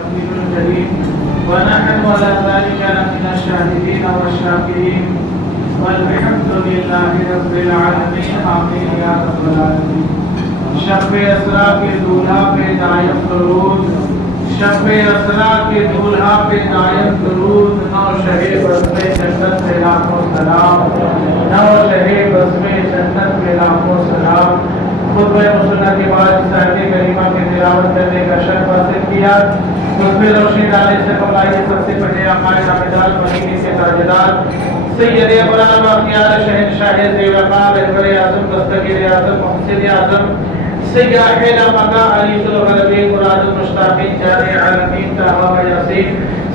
المجيد الكريم ونحن على ذلك لمن الشاهدين والشاكرين والحمد لله رب العالمين آمين يا رب العالمين. شب اسرا کے دولہا پہ دائم درود، شب اسرا کے دولہا پہ دائم درود، نو شہ بزم جنت پہ لاکھوں سلام، نو شہ بزم جنت پہ لاکھوں سلام. خطبہ مسلح کے بعد اس آیت کریمہ کی تلاوت کرنے کا شرف حاصل کیا. خطبہ روشنی ڈالنے سے قبل آئیے سب سے پہلے عقائد عامدال مدینے کے تاجدار سید ابراہیم اختیار شہنشاہ ذیوالفقار رہبر اعظم دستگیر اعظم محسن اعظم سیاح مکہ علی الغربی مراد المشتاقین جامع عالمین طه و یاسین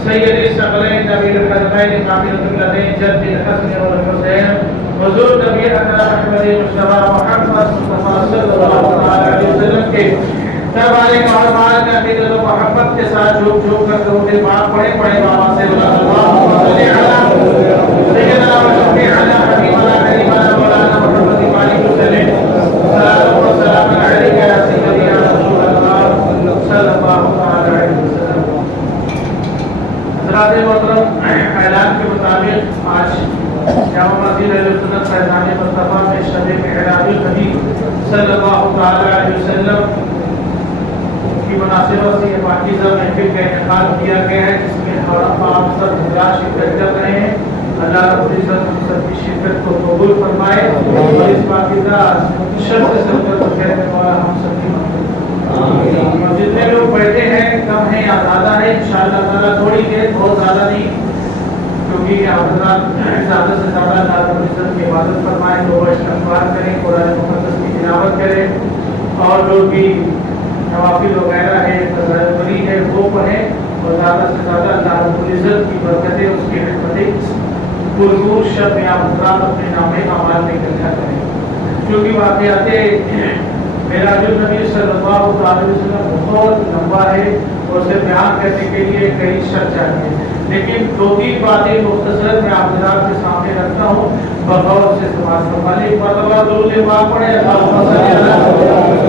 سید الثقلین نبی القلبین کامل الدین جد الحسن والحسین حضور نبی اکرم احمد مصطفیٰ محمد مصطفیٰ صلی اللہ علیہ وسلم کے دربارے محمد میں عقیدت و محبت کے ساتھ جھوک جھوک کر درود پاک پڑھے پڑھے بابا سے اللہ صلی علی سیدنا و شفیعنا حبیبنا قریبنا مولانا محمد مالک وسلم صلاۃ و سلام علیک یا سیدی یا رسول اللہ صلی اللہ علیہ وسلم. حضرات محترم، اعلان کے مطابق آج جامع مسجد اہل سنت فیضان مصطفیٰ میں شب معراج النبی صلی اللہ علیہ وسلم کی مناسبت سے یہ پاکیزہ محفل کا انعقاد کیا گیا ہے، جس میں آپ سب حضرات شرکت کر رہے ہیں. اللہ رب العزت ہم سب کی شرکت کو قبول فرمائے اور اس پاکیزہ شب سے سب کو خیر میں مولا ہم سب کی مدد. جتنے لوگ بیٹھے ہیں کم ہیں یا زیادہ ہے، انشاءاللہ تعالیٰ تھوڑی دیر بہت زیادہ نہیں، کیونکہ حضرات زیادہ سے زیادہ اللہ رب العزت کی عبادت فرمائیں، دعا استغفار کریں، قرآن مقدس کی تلاوت کریں، اور جو بھی نوافل وغیرہ ہے تذکری ہے وہ پڑھیں، اور زیادہ سے زیادہ اللہ رب العزت کی برکتیں اس کی حکمتیں پرنور شب یا حضرات اپنے نامے اعمال میں اکٹھا کریں. کیونکہ واقعات معراج النبی صلی اللہ علیہ وسلم بہت لمبا ہے اور اسے بیان کرنے کے لیے کئی شب چاہیے، لیکن دو تین باتیں مختصر میں آپ حضرات کے سامنے رکھتا ہوں، بغور سے سماعت فرمائیں. ایک مرتبہ درود پاک پڑھیں. اللہم صلی علی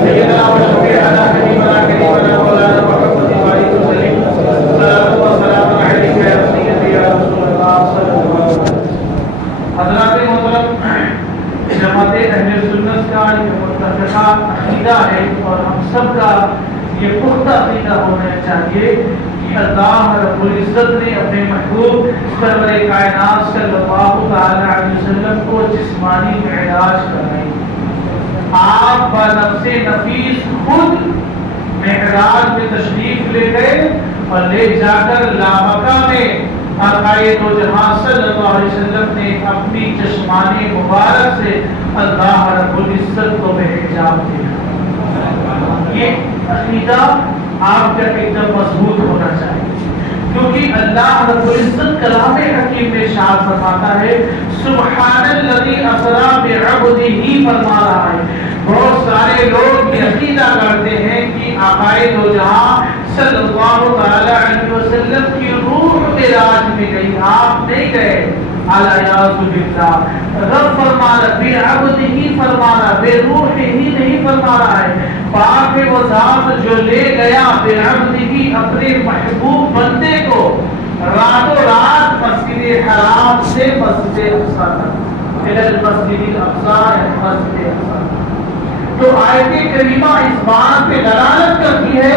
سیدنا و شفیعنا حبیبنا قریبنا مولانا محمد مالک وسلم صلاۃ و سلام علیک یا سیدی یا رسول اللہ صلی اللہ علیہ وسلم. حضرات محترم، جماعت اہل سنت کا یہ متفقہ عقیدہ ہے اور ہم سب کا یہ پختہ عقیدہ ہونا چاہیے کہ اللہ رب العزت نے اپنے محبوب سرور کائنات صلی اللہ علیہ وسلم کو جسمانی معراج کرائی. آپ بنفس نفیس خود معراج میں تشریف لے گئے اور لے جا کر لامکہ میں آقائے دو جہاں صلی اللہ علیہ وسلم نے اپنی چشمانی مبارک سے اللہ رب العزت کو بحجاب دیا. یہ عقیدہ آپ کا ایک دم مضبوط ہونا چاہیے، کیونکہ اللہ رب العزت کلام حکیم میں ارشاد فرماتا ہے سبحان الذی اسری بعبدہ، فرما رہا ہے. بہت سارے لوگ یہ عقیدہ کرتے ہیں کہ آقائے دو جہاں صلی اللہ علیہ وسلم کی روح معراج میں گئی، آپ نہیں گئے. الیاذ باللہ، رب فرما رہا بعبدہ فرما رہا، بے روح ہی نہیں فرما رہا ہے. پاک وہ ذات جو لے گیا بعبدہ اپنے محبوب بندے کو راتوں رات مسجد حرام سے مسجد اقصی تک، الى المسجد الاقصی، مسجد اقصی. تو آیت کریمہ اس بات پہ دلالت کرتی ہے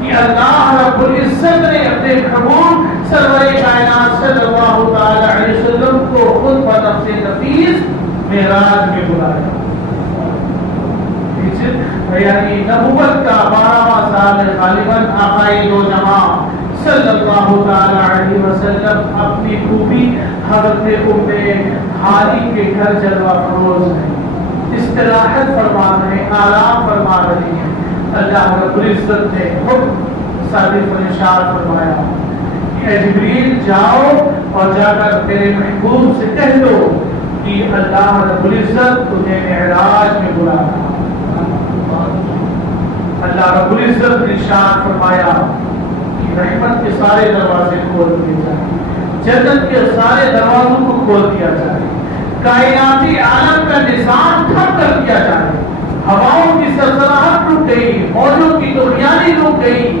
کہ اللہ رب العزت نے اپنے محبوب سرور کائنات صلی اللہ علیہ وسلم کو خود بنفس نفیس معراج میں بلایا. یعنی نبوت کا 12واں سال غالباً آقائے دو جہاں صلی اللہ علیہ وسلم اپنی خوبی حضرت ام ہانی کے گھر جلوہ فروز ہیں، استراحت فرما رہے ہیں، آرام فرما رہے ہیں. اللہ رب العزت نے خود صادق الاشار فرمایا کہ اے جبریل جاؤ اور جا کر میرے محبوب سے کہہ دو کہ اللہ رب العزت تمہیں معراج میں بلا رہا. اللہ رب العزت نے ارشاد فرمایا کہ رحمت کے سارے دروازے کھول دیے جائیں، جنت کے سارے دروازوں کو کھول دیا جائے، کائناتی عالم کا نظام ٹھپ کر دیا جائے، ہواؤں کی سلسلہٹ رک گئی، موجوں کی طغیانی رک گئی،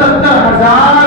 70,000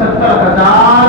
70,000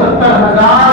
70,000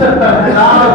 70,000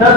10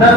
10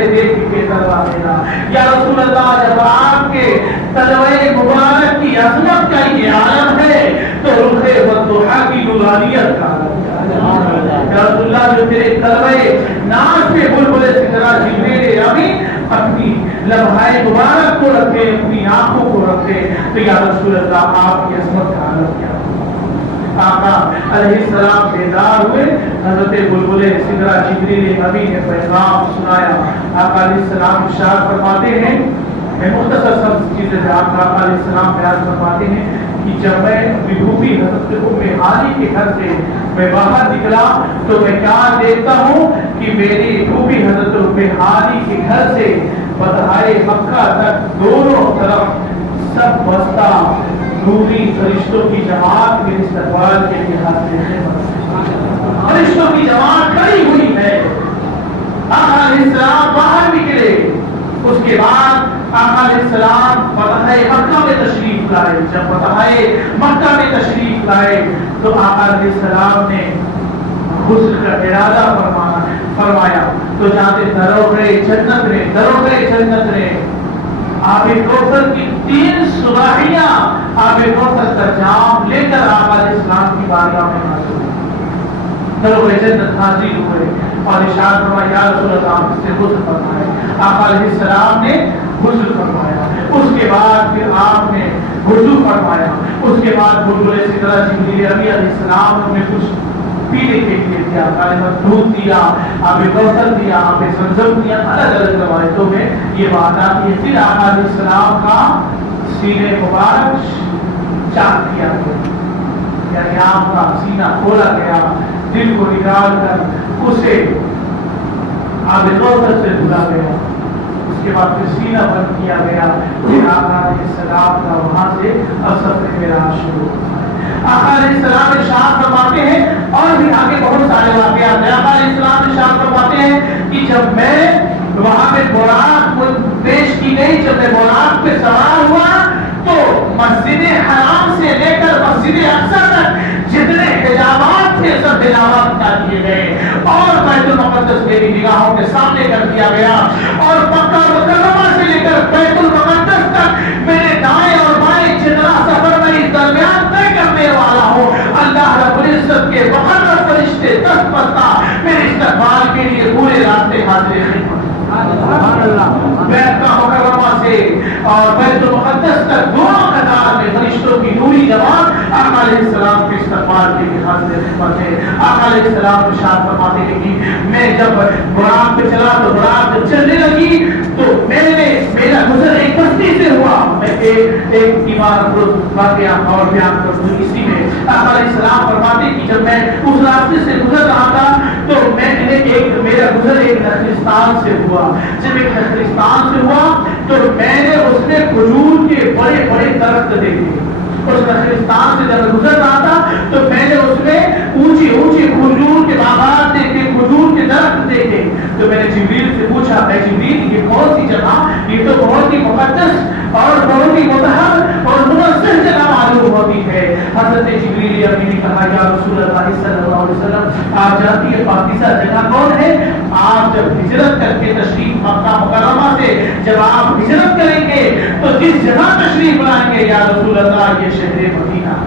میرے دیکھ کے تلوا دینا یا رسول اللہ. جب آپ کے تلوے مبارک کی عظمت کا یہ عالم ہے تو رخ والضحیٰ کی نورانیت کا عالم ہے یا رسول اللہ. جو تیرے تلوے ناز پہ بلبلے سدرا جبریل امین اپنی لمحۂ مبارک کو رکھے, اپنی آنکھوں کو رکھے, تو یا رسول اللہ آپ کی عظمت کا عالم کیا. آقا علیہ السلام بیدار ہوئے, حضرت بلبل سدرا جبریل امین نے پیغام سنایا. آقا علیہ السلام ارشاد فرماتے ہیں, میں مختصر سب چیزیں آقا علیہ السلام بیان فرماتے ہیں کہ جب میں بھوپی حضرت ام ہانی کے گھر سے میں باہر نکلا تو میں کیا دیکھتا ہوں کہ میری بھوپی حضرت ام ہانی کے گھر سے بطحائے مکہ تک دونوں طرف سب وسطہ نوری فرشتوں کی جماعت کے استقبال کے لیے حاضر فرشتوں کی جماعت کھڑی ہوئی ہے. آقا علیہ السلام باہر نکلے, اس کے بعد آقا علیہ السلام فتح مکہ میں تشریف لائے. جب فتح مکہ میں تشریف لائے تو آقا علیہ السلام نے غسل کا ارادہ فرمایا تو جاتے دروغے جنت نے آب کوثر کی 3 سراہیاں آب کوثر کا جام لے کر آقا علیہ السلام کی بارگاہ میں حاضر ہوئے. دروغے جنت حاضر ہوئے اور ارشاد فرمایا یا رسول اللہ سے غسل فرمائے. آقا علیہ السلام نے غسل فرمایا. اس کے بعد پھر آپ نے وضو فرمایا. اس کے بعد بلبل سدرا جبریل علیہ السلام نے کچھ پینے کے لیے دیا, دودھ دیا, آب کوثر دیا, آب زمزم دیا. الگ الگ روایتوں میں یہ بات آتی ہے. پھر آقا علیہ السلام کا سینے مبارک چاک کیا گیا, یعنی آپ کا سینہ کھولا گیا, دل کو نکال کر اسے آب کوثر سے دھلا گیا. اس کے بعد پھر سینہ بند کیا گیا. پھر آقا علیہ السلام کا وہاں سے سفر معراج شروع ہوتا ہے. آقا علیہ السلام ارشاد فرماتے ہیں, اور بھی آگے بہت سارے واقعات ہیں. آقا علیہ السلام ارشاد فرماتے ہیں کہ جب میں وہاں پہ براق پیش کی گئی, جب میں براق پہ سوار ہوا تو مسجد حرام سے لے کر مسجد اقصی تک جتنے حجابات تھے سب حجابات ہٹا دیے گئے اور بیت المقدس میری نگاہوں کے سامنے کر دیا گیا. اور مکہ مکرمہ سے لے کر بیت المقدس تک میرے دائیں اور بائیں جتنا سفر میں اس درمیان طے کرنے والا ہوں, اللہ رب العزت کے مقرر فرشتے 10 پرتا میرے استقبال کے لیے پورے راستے حاضر ہیں. بیت مکرمہ سے اور بیت المقدس تک دونوں قطار میں فرشتوں کی نوری جماعت آقا علیہ السلام کے استقبال کے لیے حاضر خدمت ہے. آقا علیہ السلام ارشاد فرماتے ہیں کہ میں جب براق پہ چلا تو براق جب چلنے لگی تو میرا گزر ایک بستی سے ہوا. میں ایک عمارت واقعہ اور بیان کروں اسی میں. آقا علیہ السلام فرماتے ہیں کہ جب میں اس راستے سے گزر رہا تھا تو میرا گزر ایک نخلستان سے ہوا. جب ایک نخلستان سے ہوا تو میں نے اس میں کھجور کے بڑے بڑے درخت دیکھے. اس نخلستان سے جب گزر رہا تھا تو میں نے اس میں اونچی اونچی کھجور کے باغات دیکھے, کھجور کے درخت دیکھے. تو میں نے جبریل سے پوچھا, اے جبریل یہ کون سی جگہ, یہ تو بہت ہی مقدس اور بہت ہی مطہر اور منزہ جگہ معلوم ہوتی ہے. حضرت جبریل امین نے کہا یا رسول اللہ صلی اللہ علیہ وسلم آپ جانتی ہے پاکیزہ جگہ کون ہے؟ آپ جب ہجرت کر کے تشریف مکہ مکرمہ سے جب آپ ہجرت کریں گے تو جس جگہ تشریف لائیں گے یا رسول اللہ یہ شہر مدینہ,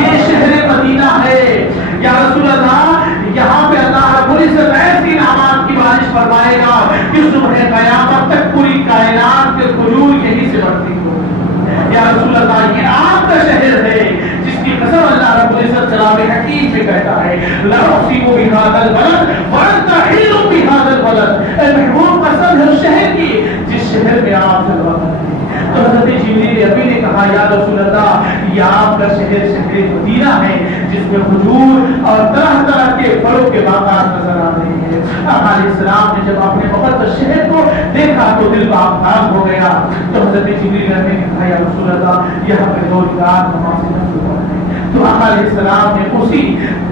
یہ شہر مدینہ ہے یا رسول اللہ. یہاں پہ اللہ رب العزت ایسی انعامات کی بارش فرمائے گا کہ صبح قیامت تک پوری کائنات کے کھجور یہی سے بڑھتی ہو یا رسول اللہ. یہ آپ کا شہر ہے جس کی قسم اللہ رب العزت کلام حکیم میں کہتا ہے لا اقسم بهذا البلد وانت حل بهذا البلد. اے محبوب قسم ہے اس شہر کی جس شہر میں آپ جلوہ کرتے ہیں. تو حضرت جبریل ابھی نے کہا یا رسول اللہ یہ آپ کا شہر شہر مدینہ ہے جس میں حضور اور طرح طرح کے پھلوں کے باغات نظر آ رہے ہیں. آقا علیہ السلام نے جب اپنے مقدس شہر کو دیکھا تو دل باغ ہو گیا. تو حضرت جبریل نے کہا یا رسول اللہ یہاں پہ 2 رکعت نماز نفل پڑھیں. تو آقا علیہ السلام نے اسی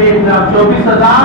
1,24,000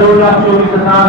2,24,000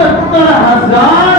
70,000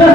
10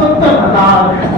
70,000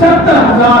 70,000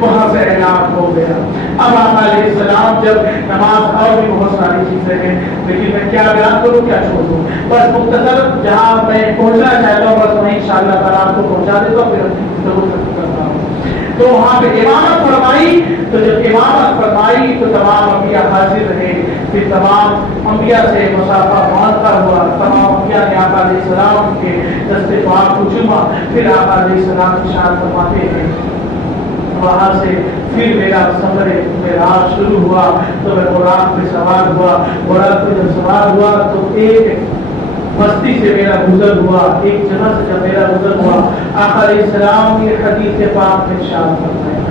وہاں سے اعلان ہو گیا. اب آقا علیہ السلام جب نماز اور بھی بہت ساری چیزیں ہیں لیکن میں کیا بیان کروں کیا چھوڑ دوں, بس مختصر جہاں میں پہنچنا چاہتا ہوں بس وہیں انشاءاللہ تعالیٰ آپ کو پہنچا دیتا ہوں, پھر ضرور کرتا ہوں. تو وہاں پہ امامت فرمائی, تو جب امامت فرمائی تو تمام انبیاء حاضر رہے, پھر تمام انبیاء سے مصافحہ معانقہ ہوا, تمام انبیاء نے آقا علیہ السلام کے دستے پاک کو چوما. پھر آقا علیہ السلام ارشاد فرماتے ہیں وہاں سے پھر میرا سفر معراج شروع ہوا تو میں براق پہ سوار ہوا. براق پہ جب سوار ہوا تو ایک بستی سے میرا گزر ہوا, ایک جگہ سے جب میرا گزر ہوا آقا علیہ السلام کی حدیث پاک میں ارشاد فرمایا,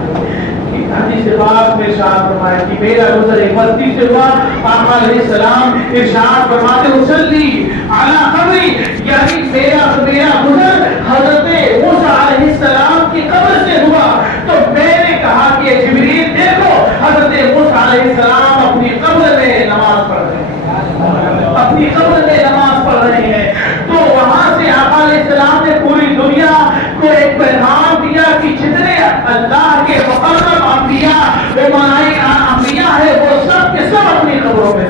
حدیث پاک میں ارشاد فرمایا کہ میرا گزر ایک بستی سے ہوا. آقا علیہ السلام ارشاد فرماتے وصلی علی قبری, یعنی میرا گزر حضرت موسیٰ علیہ السلام کی قبر سے ہوا. تو میں نے کہا کہ جبریل دیکھو حضرت موسیٰ علیہ السلام اپنی قبر میں نماز پڑھ رہے ہیں, اپنی قبر میں نماز پڑھ رہے ہیں. تو وہاں سے آقا علیہ السلام نے پوری دنیا کو ایک پیغام دیا کہ جتنے اللہ کے مقرب انبیاء انبیاء ہے وہ سب کے سب اپنی قبروں میں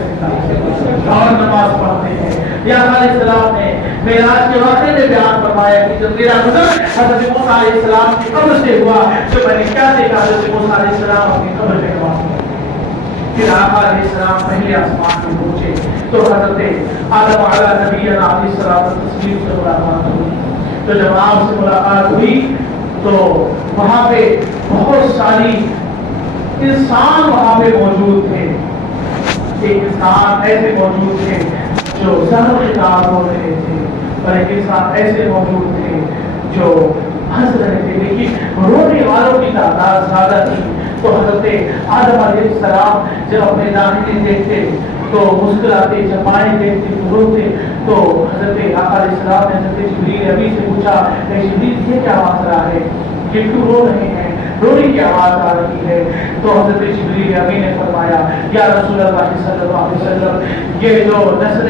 اور نماز پڑھتے ہیں. یا علیہ السلام نے معراج کے واقعے میں بیان فرمایا کہ جب میرا گزر حضرت موسیٰ علیہ السلام کی قبر سے ہوا تو میں نے کیا دیکھا, حضرت موسیٰ علیہ السلام اپنی قبر میں نماز پڑھتے. پھر آقا علیہ السلام پہلے آسمان میں پہنچے تو حضرت آدم علیہ نبینا علیہ السلام تسلیم سے ملاقات ہوئی. تو جب آپ سے ملاقات ہوئی تو وہاں پہ بہت ساری انسان وہاں پہ موجود تھے. ایک انسان ایسے موجود تھے جو زہر خطاب ہو رہے تھے, اور ایک انسان ایسے موجود تھے جو ہنس رہے تھے, لیکن رونے والوں کی تعداد زیادہ تھی. تو حضرت آدم علیہ السلام جب اپنے داہنے دیکھتے تو مسکراتے, جب بائیں دیکھتے تو روتے. تو حضرت آقا علیہ السلام نے حضرت جبریل امی سے پوچھا کہ جبریل یہ کیا آواز رہا ہے, یہ کیوں رو رہے ہیں, رونے کی آواز آ رہی ہے. تو حضرت جبریل امی نے فرمایا یا رسول اللہ صلی اللہ علیہ وسلم یہ جو نسل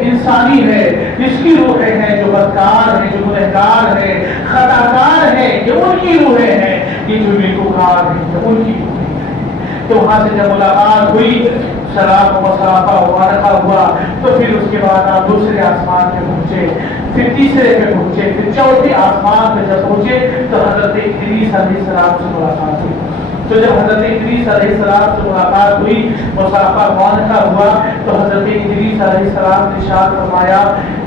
انسانی ہے جس کی روحیں ہیں جو بدکار ہیں, جو گنہگار ہیں, خطاکار ہیں, یہ ان کی روحیں ہیں, یہ جو نیکوکار ہیں ان کی روحیں ہیں. تو وہاں سے جب ملاقات ہوئی شراب و مصافہ مبارکہ ہوا تو پھر اس کے بعد آپ دوسرے آسمان پہ پہنچے, پھر تیسرے پہ پہنچے, پھر چوتھے آسمان پہ جب پہنچے تو حضرت ادریس علیہ السلام سے ملاقات ہوئی. تو جب حضرت ادریس علیہ السلام سے ملاقات ہوئی, مصافہ معانقہ ہوا, تو حضرت ادریس علیہ السلام نے ارشاد فرمایا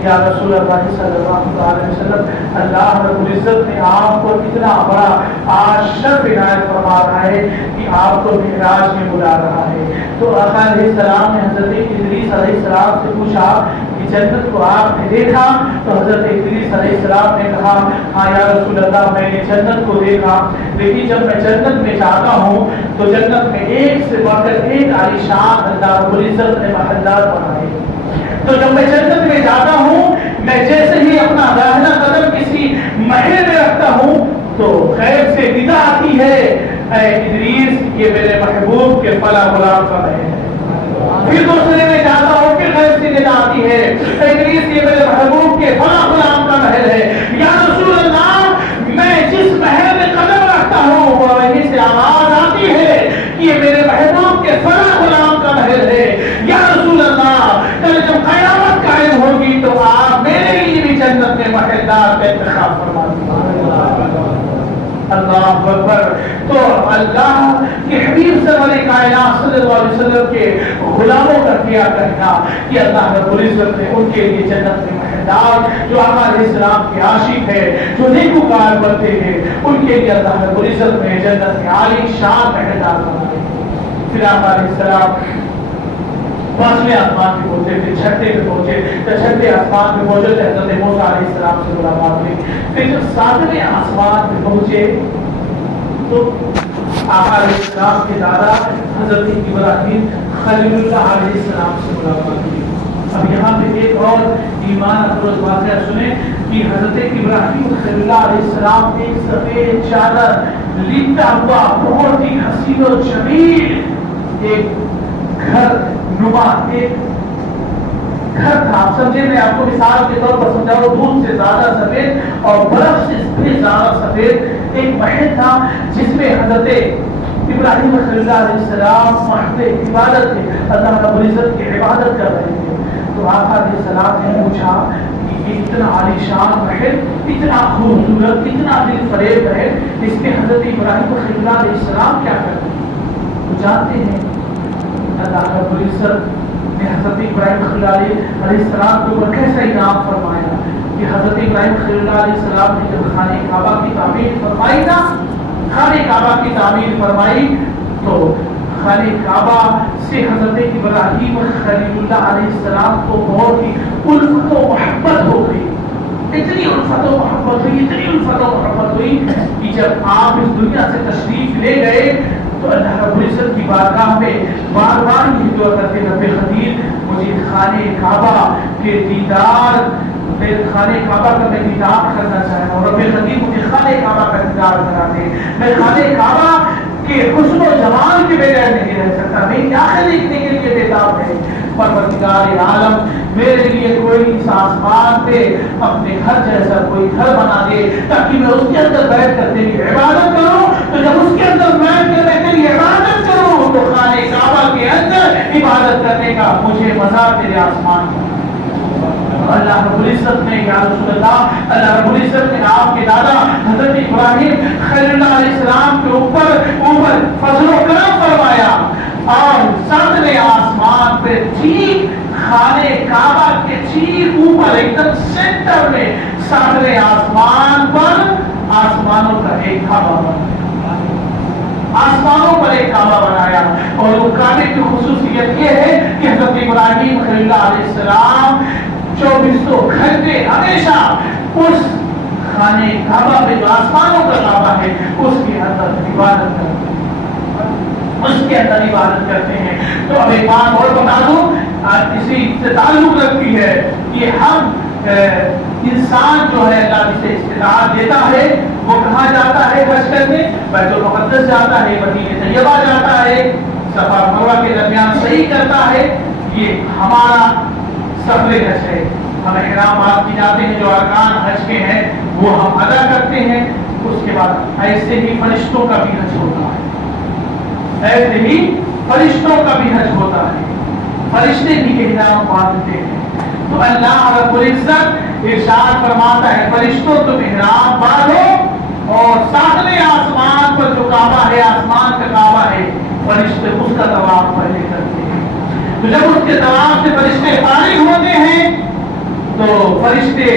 یا رسول اللہ صلی اللہ علیہ وسلم اللہ رب العزت نے آپ کو اتنا بڑا آج شرف عنایت فرما رہا ہے کہ آپ کو معراج میں بلا رہا ہے. تو آقا علیہ السلام نے حضرت ادریس علیہ السلام سے پوچھا کہ جنت کو آپ نے دیکھا؟ تو حضرت ادریس علیہ السلام نے کہا ہاں یا رسول اللہ میں نے جنت کو دیکھا, لیکن جب میں جنت میں جاتا ہوں تو جنت میں ایک سے بڑھ کر ایک عالیشان اللہ رب العزت نے محلات بنائے. تو جب میں جنت میں جاتا ہوں میں جیسے ہی اپنا داہنا قدم کسی محل میں رکھتا ہوں تو غیب سے ندا آتی ہے اے ادریس یہ میرے محبوب کے فلاں غلام کا محل ہے. پھر دوسرے میں جاتا ہوں پھر غیب سے ندا آتی ہے اے ادریس یہ میرے محبوب کے فلاں غلام کا محل ہے. یا رسول اللہ میں جس محل میں قدم رکھتا ہوں وہ وہیں سے آواز آتی ہے کہ یہ میرے محبوب کے فلاں غلام کا محل ہے. یا رسول اللہ کل جب قیامت قائم ہوگی تو آپ میرے لیے بھی جنت میں محلات کا انتخاب فرما دیجیے. اللہ اکبر. تو اللہ کے حبیب صلی کائنات صلی اللہ علیہ وسلم کے غلاموں کا کیا کہنا کہ اللہ رب العزت نے ان کے لیے جنت میں محلات جو آقا علیہ السلام کے عاشق ہے جو نیکوکار بنتے ہیں ان کے لیے اللہ رب العزت نے جنت میں عالی شان محلات بنائے. پھر آقا علیہ السلام پانچویں آسمان پہ پہنچے, پھر چھٹے پہ پہنچے, تو چھٹے آسمان پہ پہنچے تو حضرت موسیٰ علیہ السلام سے ملاقات ہوئی. پھر جب ساتویں آسمان پہ پہنچے تو آقا علیہ السلام کے دادا حضرت ابراہیم خلیل اللہ علیہ السلام سے ملاقات ہوئی. اب یہاں پہ ایک اور ایمان افروز واقعہ سنیں کہ حضرت ابراہیم خلیل اللہ علیہ السلام ایک سفید چادر لیٹا ہوا بہت ہی حسین و جمیل ایک گھر نما ایک گھر تھا. آپ سمجھے, میں آپ کو مثال کے طور پر سمجھا رہا ہوں, دودھ سے زیادہ سفید اور برف سے بھی زیادہ سفید ایک محل تھا جس میں حضرت ابراہیم خلیل اللہ علیہ السلام محض عبادت ہے، اللہ رب العزت کی عبادت کر رہے تھے، تو آقا علیہ السلام نے پوچھا کہ یہ اتنا عالیشان محل، اتنا خوبصورت، اتنا دل فریب ہے، اس میں حضرت ابراہیم خلیل اللہ علیہ السلام کیا کرتے ہیں؟ تو جانتے ہیں اللہ رب العزت نے حضرت ابراہیم خلیل اللہ علیہ السلام کے اوپر کیسا انعام فرمایا کہ حضرت ابراہیم خلیل اللہ علیہ السلام نے جب خانہ کعبہ کی تعمیر فرمائی نا، خانہ کعبہ کی تعمیر فرمائی تو خانہ کعبہ سے حضرت ابراہیم خلیل اللہ علیہ السلام کو بہت ہی الفت و محبت ہو گئی، اتنی الفت و محبت ہوئی، اتنی الفت و محبت ہوئی کہ جب آپ اس دنیا سے تشریف لے گئے تو اللہ رب العزت کی بارگاہ میں بار بار یہ دعا کرتے رب خدیر مجھے خانہ کعبہ کے دیدار، خانہ کعبہ کا میں دیدار کرنا چاہتا ہوں، رب خدیر مجھے خانہ کعبہ کا دیدار کرا دے، میں خانہ کعبہ کے حسن و جمال کے بغیر نہیں رہ سکتا، میری آنکھیں دیکھنے کے لیے بےتاب ہے، پروردگار عالم میرے لیے کوئی اس آسمان پہ اپنے گھر جیسا کوئی گھر بنا دے تاکہ میں اس کے اندر بیٹھ کر تیری عبادت کروں، تو جب اس کے اندر بیٹھ کر میں تیری عبادت کروں تو خانہ کعبہ کے اندر عبادت کرنے کا مجھے مزہ تیرے آسمان کا۔ اللہ رب العزت نے یا رسول اللہ، اللہ رب العزت نے آپ کے دادا حضرت ابراہیم خلیل اللہ علیہ السلام کے اوپر فضل و کرم فرمایا اور ساتویں آسمان پہ ٹھیک خانہ کعبہ کے ٹھیک اوپر ایک دم سینٹر میں ساتویں آسمان پر آسمانوں کا ایک کعبہ بنایا، آسمانوں پر ایک کعبہ بنایا، اور وہ کعبے کی خصوصیت یہ ہے کہ حضرت ابراہیم خلیل اللہ علیہ السلام 24 گھنٹے ہمیشہ اس خانہ کعبہ میں جو آسمانوں کا کعبہ ہے اس کے اندر عبادت کرتے ہیں، اس کے اندر عبادت کرتے ہیں۔ تو اب ایک بات اور بتا دوں، اسی سے تعلق رکھتی ہے کہ ہم انسان جو ہے اللہ جسے استطاعت دیتا ہے وہ کہاں جاتا ہے حج کرنے؟ بیت المقدس جاتا ہے، مدینہ طیبہ جاتا ہے، صفا مروہ کے درمیان صحیح کرتا ہے، یہ ہمارا سفر حج ہے، ہم احرامات کی جاتے ہیں، جو ارکان حج کے ہیں وہ ہم ادا کرتے ہیں، اس کے بعد ایسے ہی فرشتوں کا بھی حج ہوتا ہے، ایسے ہی فرشتوں کا بھی حج ہوتا ہے، فرشتے بھی احرام باندھتے ہیں، تو اللہ رب العزت ارشاد فرماتا ہے فرشتوں تم احرام باندھو، اور ساتویں آسمان پر جو کعبہ ہے، آسمان کا کعبہ ہے، فرشتے اس کا طواف پہلے کرتے ہیں، تو جب اس کے طواف سے فرشتے فارغ ہوتے ہیں تو فرشتے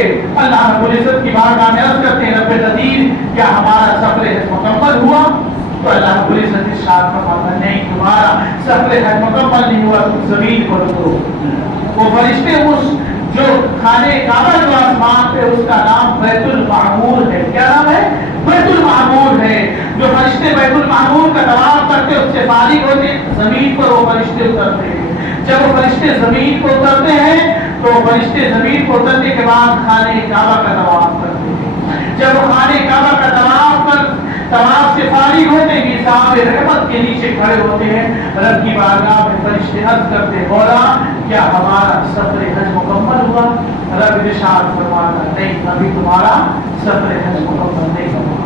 اللہ رب العزت کی بارگاہ میں عرض کرتے ہیں رب قدیر کیا ہمارا سفر حج مکمل ہوا؟ تو اللہ رب العزت ارشاد فرماتا ہے نہیں، تمہارا سفر حج مکمل نہیں ہوا، تم زمین پر اترو۔ وہ فرشتے اس جو خانہ کعبہ جو آسمان پہ اس کا نام بیت المعمور ہے، کیا نام ہے؟ بیت المعمور ہے، جو فرشتے بیت المعمور کا طواف کرتے اس سے فارغ ہوتے زمین پر وہ فرشتے اترتے ہیں، جب وہ فرشتے زمین کو اترتے ہیں تو فرشتے زمین کو اترنے کے بعد خانہ کعبہ کا طواف کرتے ہیں، جب وہ خانہ کعبہ کا طواف سے فارغ ہوتے ہیں صاحب رحمت کے نیچے کھڑے ہوتے ہیں، رب کی بارگاہ میں فرشتے عرض کرتے ہیں مولا کیا ہمارا سفر حج مکمل ہوا؟ رب ارشاد فرماتا نہیں، ابھی تمہارا سفر حج مکمل نہیں ہوا۔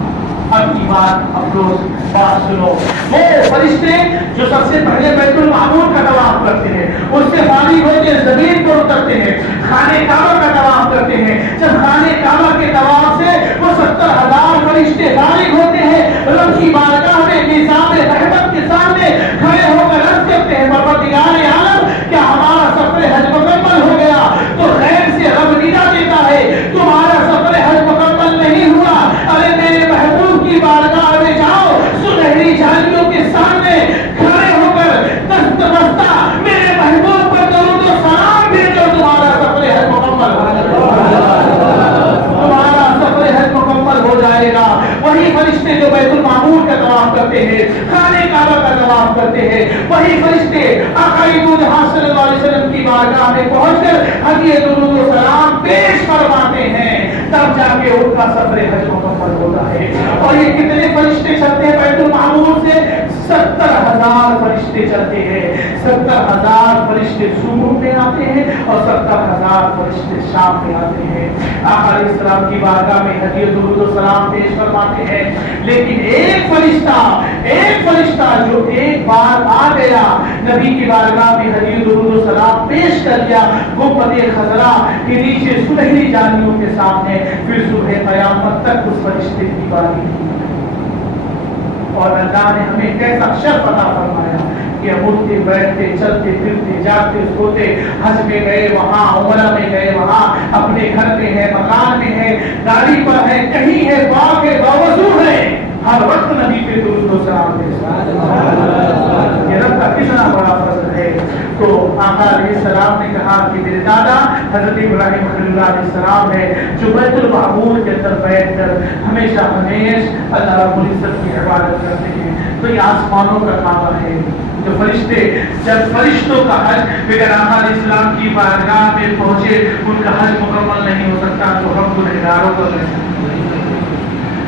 اب کی بات افسوس بات سنو، وہ فرشتے جو سب سے پہلے بیت المعمور کا طواف کرتے ہیں، اس سے فارغ ہو کے زمین پر اترتے ہیں، خانہ کعبہ کا طواف کرتے ہیں، جب خانہ کعبہ کے طواف سے وہ 70,000 فرشتے فارغ ہوتے ہیں، رب کی بارگاہ میں نظام رحمت کے سامنے کھڑے ہو کر عرض کرتے ہیں پروردگار عالم کیا ہمارا سفر حج مکمل ہو گیا؟ تو خیر سے رب ندا دیتا ہے تمہارا سفر حج مکمل نہیں ہوا، ارے میرے محبوب کی بارگاہ میں جاؤ، سنہری جھالیوں کے سامنے کھڑے ہو کر دست بستہ میرے محبوب پر درود و سلام بھیجو، تمہارا سفر حج مکمل ہو جائے گا، تمہارا سفر حج مکمل ہو جائے گا۔ وہی فرشتے جو بیت المعمور کا طواف کرتے ہیں، خانہ کعبہ کا طواف کرتے ہیں، وہی فرشتے آقا صلی اللہ علیہ وسلم کی بارگاہ میں پہنچ کر ہدیہ درود و سلام پیش فرماتے ہیں، تب جا کے ان کا سفر حج مکمل ہوتا ہے۔ اور یہ کتنے فرشتے چلتے ہیں بیت المعمور سے؟ 70,000 فرشتے چلتے ہیں، 70,000 فرشتے صبح میں آتے ہیں اور 70,000 فرشتے شام میں آتے ہیں، آقا علیہ السلام کی بارگاہ میں ہدیہ درود و سلام پیش فرماتے ہیں، لیکن ایک فرشتے فرشتہ جو ایک بار آ گیا نبی کی بارگاہ میں حدیث درود و سلام پیش کر دیا گنبد خضرا کے نیچے سنہری جانیوں کے سامنے، پھر صبح قیامت تک اس فرشتے کی باری نہیں۔ اور اللہ نے ہمیں کیسا شرف عطا فرمایا کہ ہم اٹھتے بیٹھتے چلتے پھرتے جاتے سوتے، حج میں گئے وہاں، عمرہ میں گئے وہاں، اپنے گھر میں ہے، مکان میں ہے، گاڑی پر ہے، کہیں ہے، باغ ہے، باوضو ہے، ہر وقت نبی پہ درود و سلام ہے۔ یہ رب کا کتنا بڑا فضل ہے۔ تو آقا علیہ السلام نے کہا کہ میرے دادا حضرت ابراہیم خلیل اللہ علیہ السلام ہے جو بیت المعمور کے اندر بیٹھ کر ہمیشہ اللہ رب العزت کی عبادت کرتے ہیں۔ تو یہ آسمانوں کا کعبہ ہے جو فرشتے، جب فرشتوں کا حج بغیر آقا علیہ السلام کی بارگاہ میں پہنچے ان کا حج مکمل نہیں ہو سکتا، تو ہم گنہگاروں کا کیسے؟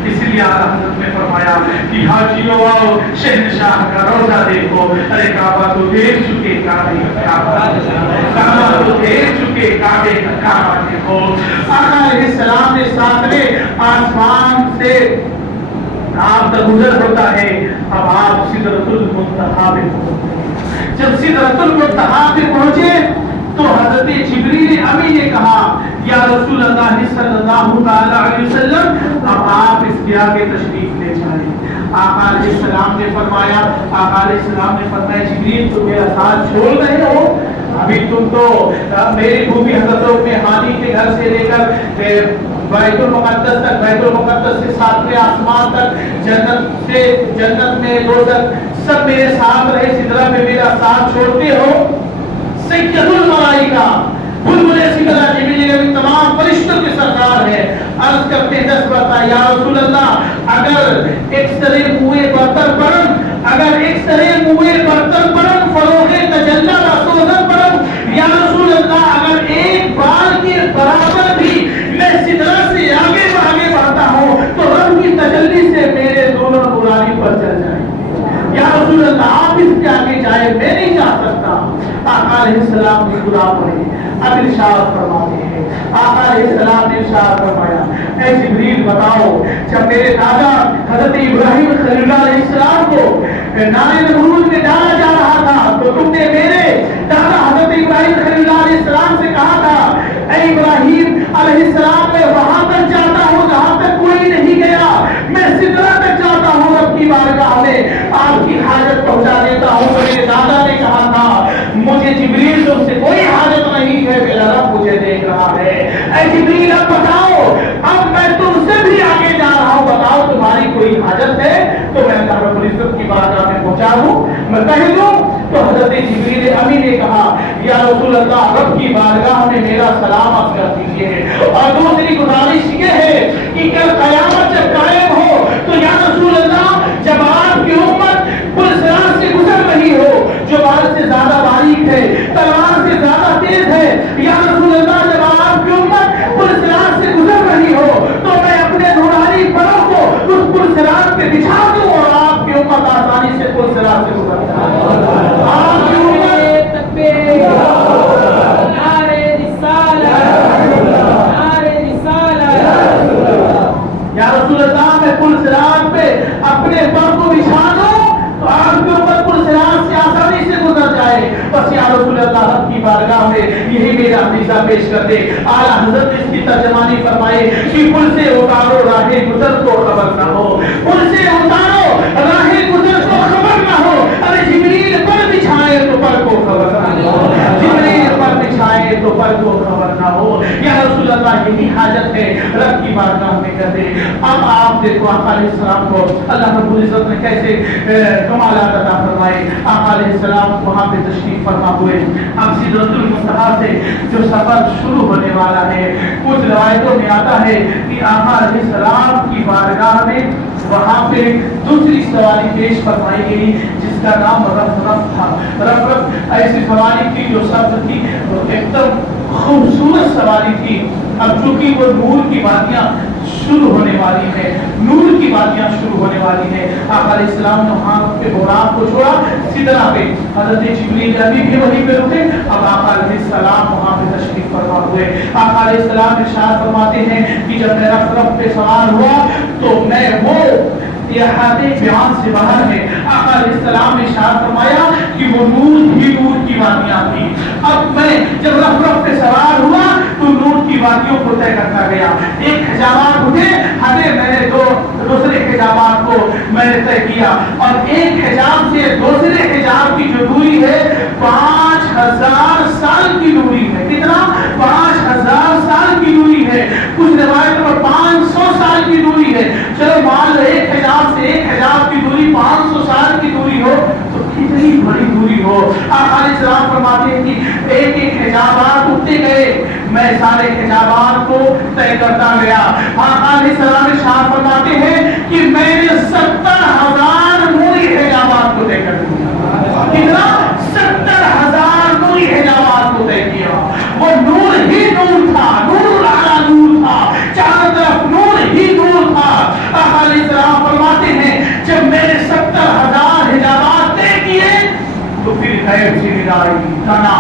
اس لیے اعلیٰ حضرت نے فرمایا کہ حاجیوں آؤ شہنشاہ کا روزہ دیکھو، ارے کعبہ تو دیکھ چکے، کعبے تو دیکھ چکے، کعبے کا کعبہ دیکھو۔ آقا علیہ السلام نے ساتویں آسمان سے آپ کا گزر ہوتا ہے، اب آپ سدرۃ المنتہا پہ پہنچتے ہیں۔ جب سدرۃ المنتہا پہ پہنچے تو حضرت جبریل امی نے کہا یا رسول اللہ صلی اللہ علیہ وسلم اب آپ اس کے آگے تشریف لے جائیں۔ آقا علیہ السلام نے فرمایا جبریل تم میرا ساتھ چھوڑ رہے ہو؟ ابھی تم تو میری بھوبی حضرت میں ہانی کے گھر سے لے کر بیت المقدس تک، بیت المقدس سے ساتویں آسمان تک، جنت میں دوزخ سب میرے ساتھ رہے، سدرہ میں میرا ساتھ چھوڑتے ہو؟ سید الملائکہ بلبل سدرہ جبریل امین تمام فرشتوں کے سردار ہے، عرض کرتے ہیں 10 مرتبہ یا رسول اللہ اگر ایکسرے موئے برتر پرن فروغ تجلی رسولن پرن، یا رسول اللہ اگر ایک بار کے برابر بھی میں سدرہ سے آگے بڑھتا ہوں تو رب کی تجلی سے میرے دونوں نورانی پر چل جائیں۔ یا رسول اللہ آپ اس کے آگے جائے، میں نہیں جا سکتا۔ آقا علیہ السلام نے خدا پڑھے، اب ارشاد فرماتے ہیں، آقا علیہ السلام نے ارشاد فرمایا اے جبریل بتاؤ جب میرے دادا حضرت ابراہیم خلیل اللہ علیہ السلام کو نار نمرود میں ڈالا جا رہا تھا تو تم نے میرے دادا حضرت ابراہیم خلیل اللہ علیہ السلام سے کہا تھا اے ابراہیم علیہ السلام میں وہاں تک جاتا ہوں جہاں تک کوئی نہیں گیا، میں سدرہ تک جاتا ہوں رب کی بارگاہ میں آپ کی حاجت پہنچا دیتا ہوں۔ تو میرے دادا نے کہا تھا مجھے جبریل تم سے کوئی حاجت نہیں ہے، میرا رب مجھے دیکھ رہا ہے۔ اے جبریل اب بتاؤ، اب میں تم سے بھی آگے جا رہا ہوں، بتاؤ تمہاری کوئی حاجت ہے تو میں اللہ رب العزت کی بارگاہ میں پہنچا دوں، میں کہہ دوں؟ تو حضرت جبریل امی نے کہا یا رسول اللہ رب کی بارگاہ میں میرا سلام آپ کر دیجیے، اور دوسری گزارش یہ ہے کہ کل قیامت جب قائم ہو تو یا رسول اللہ جب آپ کی امت پل صراط سے گزر رہی ہو جو بارش سے زیادہ باریک ہے، تلوار سے زیادہ تیز ہے، یا رسول اللہ جب آپ کی امت پل صراط سے گزر رہی ہو تو میں اپنے نورانی پروں کو اس پل صراط پہ بچھا دوں اور آپ کی امت آسانی سے پل صراط سے گزر جائے۔ آپ کی امت تکبیر، نعرہ رسالت، نعرہ رسالت، یا رسول اللہ میں پل صراط پہ اپنے پر کو بچھا دوں تو آپ کے اوپر پل صراط سے آسانی سے گزر جائے۔ بس یا رسول اللہ رب کی بارگاہ میں یہی میرا عقیدہ پیش کر دے۔ اعلیٰ حضرت اس کی ترجمانی فرمائے کہ پل سے اتارو راہ گزر کو خبر نہ ہو، پل سے اتارو راہ گزر کو خبر نہ ہو۔ ارے جبریل پر بچھائے تو پر کو خبر نہ ہو، جبریل پر بچھائے تو پر کو خبر نہ ہو۔ یا رسول اللہ یہی حاجت ہے رب کی بارگاہ میں کر دے۔ اب آپ دیکھو آقا علیہ السلام کو اللہ رب العزت نے کیسے کمالات عطا فرمائے۔ آقا علیہ السلام وہاں پہ تشریف فرما ہوئے، اب سدرۃ المنتہا سے جو سفر شروع ہونے والا ہے، کچھ روایتوں میں آتا ہے کہ آقا علیہ السلام کی بارگاہ میں وہاں پہ دوسری سواری پیش فرمائی گئی جس کا نام رفرف تھا۔ رفرف ایسی سواری تھی جو سبز تھی، ایک دم خوبصورت سواری تھی۔ اب چونکہ وہ نور کی وادیاں شروع ہونے والی ہے، نور کی وادیاں شروع ہونے والی ہے، آقا علیہ السلام نے وہاں پہ براق کو چھوڑا، سدرہ پہ حضرت جبریل ابھی بھی وہیں پہ رکے۔ اب آقا علیہ السلام وہاں پہ تشریف فرما ہوئے۔ آقا علیہ السلام ارشاد فرماتے ہیں کہ جب میں رفرف پہ سوار ہوا تو میں وہ یہ احاطے بیان سے باہر ہے. آقا علیہ السلام نے ارشاد فرمایا کہ وہ نور ہی نور کی وادیاں تھی. اب میں جب رف رف پہ سوار ہوا تو نور کی وادیوں کو طے کرتا گیا. ایک حجابات اٹھے ہمیں میں نے دوسرے حجابات کو میں نے طے کیا اور ایک حجاب سے دوسرے حجاب کی جو دوری ہے 5000 سال کی دوری ہے. کتنا؟ 5000 سال کی دوری ہے. کچھ روایت میں 500 سال کی دوری ہے. چلو مان لو ایک حجاب سے ایک حجاب کی دوری 500 سال کی دوری ہو تو کتنی بڑی دوری ہو. آقا علیہ السلام فرماتے ہیں کہ ایک ایک حجابات اٹھتے گئے میں سارے حجابات کو طے کرتا گیا. آقا علیہ السلام ارشاد فرماتے ہیں کہ میں نے 70,000 نوری حجابات کو طے کر دیا. کتنا؟ 70,000 نوری حجابات کو طے کیا. وہ نور ہی نور تھا, نور اعلی نور تھا, چاروں طرف نور ہی نور تھا. آقا علیہ السلام فرماتے ہیں جب میں نے 70,000 حجابات طے کیے تو پھر غیب سے ندائی دنا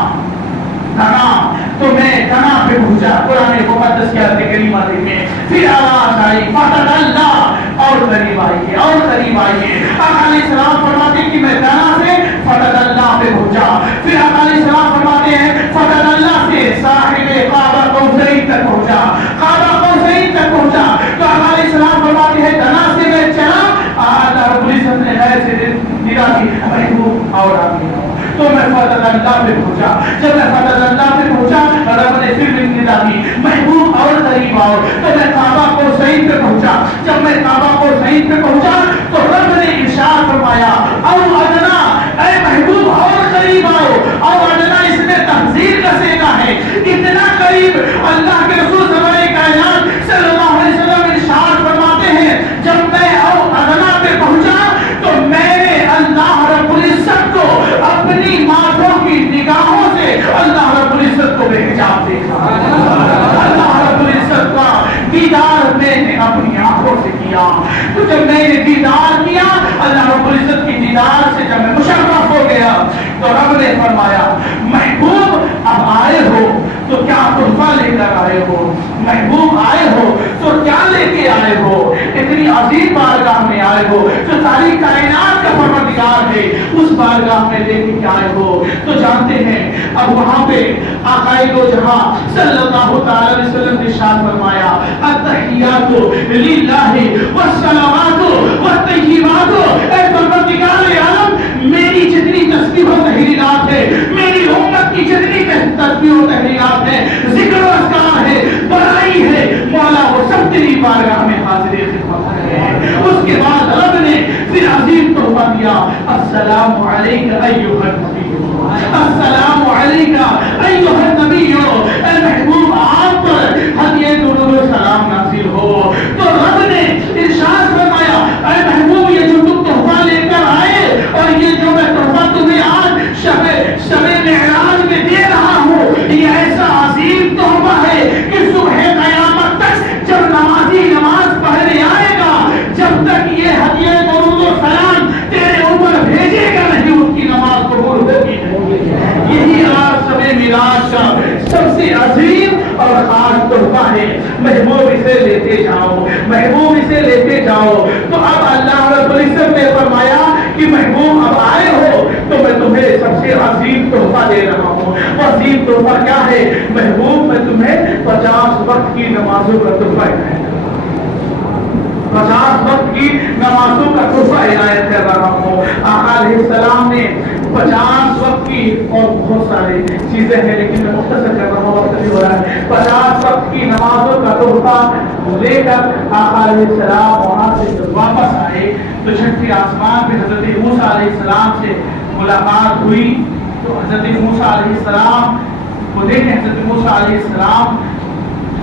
تو میں دنا پہ پہنچا. قرآن مقدس کی آیت کریمہ دیکھیں. پھر آواز آئی فتح اللہ اور قریب آئیے اور قریب آئیے. آقا علیہ السلام فرماتے ہیں کہ میں دنا سے فتح اللہ پہ پہنچا. پھر آقا علیہ السلام فرماتے ہیں فتح اللہ سے صاحب قعبہ قوسین تک پہنچا, قعبہ قوسین تک پہنچا. تو آقا علیہ السلام فرماتے ہیں دنا سے میں چلا. اللہ رب العزت نے ایسے ندا کی محبوب اور آگے تو میں فتح اللہ پہ پہنچا. جب میں فتح اللہ پہ پہنچا رب نے پھر ندا کی محبوب اور قریب آؤ. تو میں کعبہ کو صحیح پہ پہنچا. جب میں کعبہ کو صحیح پہ پہنچا تو رب نے ارشاد فرمایا او ادنا, اے محبوب اور قریب آؤ. او ادنا اس میں تحذیر کا سینا ہے, اتنا قریب. اللہ کے رسول سرور کائنات صلی اللہ علیہ وسلم ارشاد فرماتے ہیں جب میں او ادنا پہ پہنچا تو میں نے اللہ رب العزت کو اپنی ماتھوں کی نگاہوں سے اللہ رب العزت کو بے حجاب دیکھا. اللہ رب العزت کا دیدار میں نے اپنی آنکھوں سے کیا. تو جب میں نے دیدار کیا اللہ رب العزت کی دیدار سے جب میں مشرف ہو گیا تو رب نے فرمایا محبوب اب آئے ہو تو کیا تحفہ لے کر آئے ہو, محبوب آئے ہو تو کیا لے کے آئے ہو, اتنی عظیم بارگاہ میں آئے ہو جو ساری کائنات کا پروردگار ہے اس بارگاہ میں لے کے آئے ہو. تو جانتے ہیں اب وہاں پہ آقائے دو جہاں صلی اللہ تعالی علیہ وسلم نے ارشاد فرمایا التحیات للہ والصلوات والطیبات. اے پروردگار عالم میری جتنی تسبیح و تحلیلات ہے, میری امت کی جتنی تسبیح و تحلیلات ہے, ذکر و اذکار ہے, بڑائی ہے, مولا وہ سب تیری بارگاہ میں حاضر خدمت ہے. اس کے بعد رب نے پھر عظیم تحفہ دیا السلام علیک ایھا النبی, السلام علیک ایھا النبی. اے محبوب آپ پر ہدیہ درود و سلام نازل ہو. تو رب نے ارشاد فرمایا اے محبوب یہ جو تم تحفہ لے کر آئے اور یہ جو میں تحفہ تمہیں آج شب معراج میں دے رہا ہوں یہ ایسا عظیم تحفہ ہے کہ صبح قیامت تک جب نمازی نماز پڑھنے آئے گا جب تک یہ ہدیہ درود و سلام تیرے اوپر بھیجے گا نہیں اس کی نماز قبول ہوگی نہیں. یہی آج شب معراج کا سب سے عظیم اور خاص تحفہ ہے. محبوب اسے لیتے جاؤ, محبوب اسے لیتے جاؤ. تو اب اللہ رب العزت نے فرمایا کہ محبوب اب آئے ہو تو میں تمہیں سب سے عظیم تحفہ دے رہا ہوں. وہ عظیم تحفہ کیا ہے محبوب؟ میں تمہیں 50 وقت کی نمازوں کا تحفہ ہے, 50 وقت کی نمازوں کا تحفہ عنایت کر رہا ہوں. آقا علیہ السلام نے 50 وقت کی اور بہت ساری چیزیں ہیں لیکن میں مختصر کر رہا ہوں, وقت نہیں ہو رہا ہے. 50 وقت کی نمازوں کا تحفہ لے کر آقا علیہ السلام وہاں سے جب واپس آئے تو چھٹے آسمان پہ حضرت موسیٰ علیہ السلام سے ملاقات ہوئی. تو حضرت موسیٰ علیہ السلام کو دیکھیں, حضرت موسیٰ علیہ السلام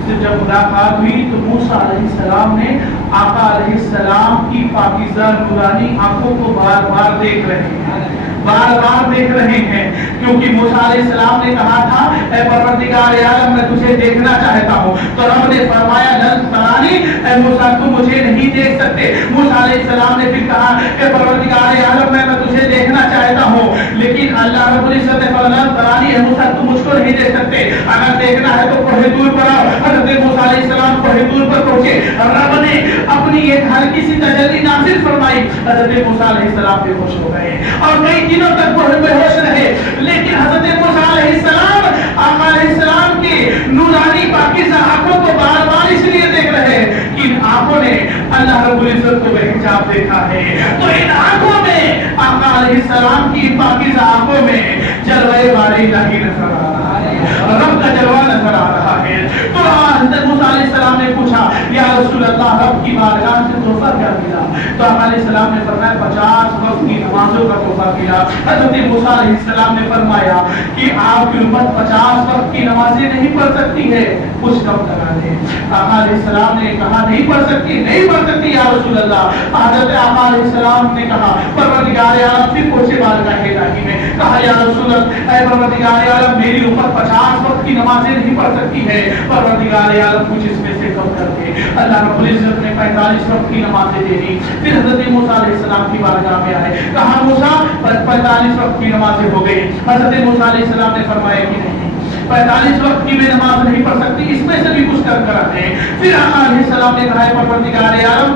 سے جب ملاقات ہوئی تو موسیٰ علیہ السلام نے آقا علیہ السلام کی پاکیزہ نورانی آنکھوں کو بار بار دیکھ رہے ہیں, بار بار دیکھ رہے ہیں کیونکہ موسیٰ علیہ السلام نے کہا تھا اے پروردگار عالم میں تجھے دیکھنا چاہتا ہوں. تو رب نے فرمایا لن ترانی, اے موسیٰ تم مجھے نہیں دیکھ سکتے. موسیٰ علیہ السلام نے پھر کہا کہ پروردگار عالم میں تجھے دیکھنا چاہتا ہوں. لیکن اللہ رب العزت نے فرمایا ترانی ہے موسیٰ تم مجھ کو نہیں دیکھ سکتے، اگر دیکھنا ہے تو کوہ طور پر آؤ۔ حضرت موسیٰ علیہ السلام کوہ طور پر پہنچے، رب نے اپنی ایک ہلکی سی تجلی نازل فرمائی، حضرت موسیٰ علیہ السلام بے ہوش ہو گئے اور کئی دنوں تک وہ بے ہوش رہے، لیکن حضرت موسیٰ علیہ السلام آقا علیہ السلام کی نورانی پاکیزہ آنکھوں کو بار بار اس لیے دیکھ رہے کہ ان آنکھوں نے اللہ رب العزت کو بے حجاب دیکھا ہے، تو ان آنکھوں میں آقا علیہ السلام کی پاکیزہ آنکھوں میں جلوہ باری نہیں نظر آ رہا ہے، رب کا جلوہ نظر آ رہا ہے۔ تو حضرت موسیٰ علیہ السلام نے پوچھا یا رسول اللہ رب کی بارگاہ سے تحفہ کیا ملا؟ تو آقا علیہ السلام نے فرمایا 50 وقت کی نمازوں کا تحفہ ملا۔ حضرت موسیٰ علیہ السلام نے فرمایا کہ آپ کی امت 50 وقت کی نمازیں نہیں پڑھ سکتی ہے، کچھ کم کرا دیں۔ آقا علیہ السلام نے کہا نہیں پڑھ سکتی، نہیں پڑھ سکتی یا رسول اللہ۔ حضرت آقا علیہ السلام نے کہا پروردگار عالم، پھر پوچھے بارگاہ الہی میں کہا یا رسول اللہ، اے پروردگار عالم میری امت 50 وقت کی نمازیں نہیں پڑھ سکتی ہے، پروردگار عالم کچھ اس میں سے کم کر کے اللہ رب العزت نے 45 وقت کی نمازیں دے دی۔ پھر حضرت موسیٰ علیہ السلام کی بارگاہ میں آئے، کہا موسیٰ 45 وقت کی نمازیں ہو گئی۔ حضرت موسیٰ علیہ السلام نے فرمایا کہ نہیں 45 وقت کی میں نماز نہیں پڑھ سکتی، اس میں سے بھی کچھ کر آتے ہیں۔ پھر آقا علیہ السلام نے کہا پروردگار عالم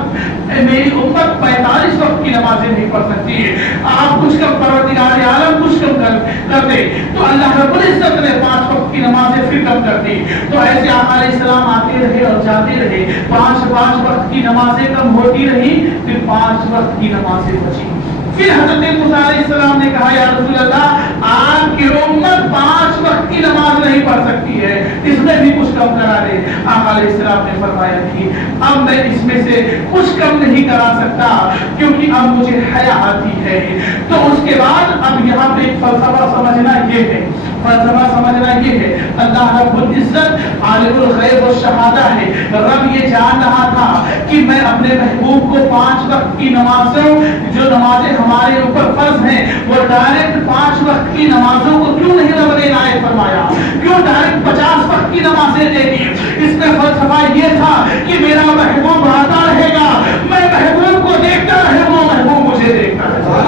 میری امت 45 وقت کی نمازیں نہیں پڑھ سکتی ہے، آپ کچھ کم پروردگار عالم کچھ کم کر دے۔ تو اللہ رب العزت نے 5 وقت کی نمازیں پھر کم کر دی۔ تو ایسے آقا علیہ السلام آتے رہے اور جاتے رہے، 5 وقت کی نمازیں کم ہوتی رہی، پھر 5 وقت کی نمازیں بچی۔ پھر حضرت موسیٰ علیہ السلام نے کہا یا رسول اللہ آپ کی امت 5 وقت کی نماز نہیں پڑھ سکتی ہے، اس میں بھی کچھ کم کرا دے۔ آقا علیہ السلام نے فرمایا کہ اب میں اس میں سے کچھ کم نہیں کرا سکتا کیونکہ اب مجھے حیا آتی ہے۔ تو اس کے بعد اب یہاں پہ ایک فلسفہ سمجھنا یہ ہے، فلسفہ سمجھنا یہ ہے اللہ رب العزت عالم الغیب والشہادہ ہے، رب یہ جان رہا تھا کہ میں اپنے محبوب کو 5 وقت کی نمازوں جو نمازیں ہمارے اوپر فرض ہیں وہ ڈائریکٹ 5 وقت کی نمازوں کو کیوں نہیں رب نے عنایت فرمایا، کیوں ڈائریکٹ 50 وقت کی نمازیں دے دی؟ اس میں فلسفہ یہ تھا کہ میرا محبوب آتا رہے گا، میں محبوب کو دیکھتا رہے گا، محبوب مجھے دیکھتا رہے گا،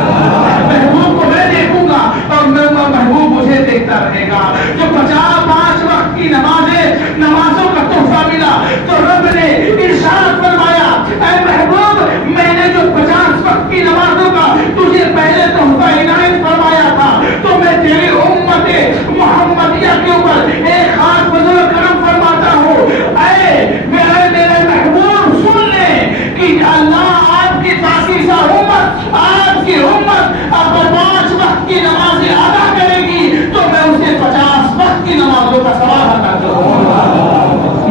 محبوب کو میں دیکھوں گا اور محبوب مجھے دیکھتا رہے گا۔ جو 5 وقت کی نمازوں کا تحفہ ملا تو رب نے ارشاد فرمایا اے محبوب میں نے جو 50 وقت کی نمازوں کا تجھے پہلے تحفہ عنایت فرمایا تھا تو میں تیری امت محمدیہ کے اوپر ایک خاص فضل و کرم فرماتا ہوں۔ اے میرے محبوب سن لیں کہ اللہ آپ کی پاکیزہ امت، آپ کی امت اگر 5 وقت کی نمازیں ادا کرے گی تو میں اسے 50 وقت کی نمازوں کا ثواب ادا کروں گا،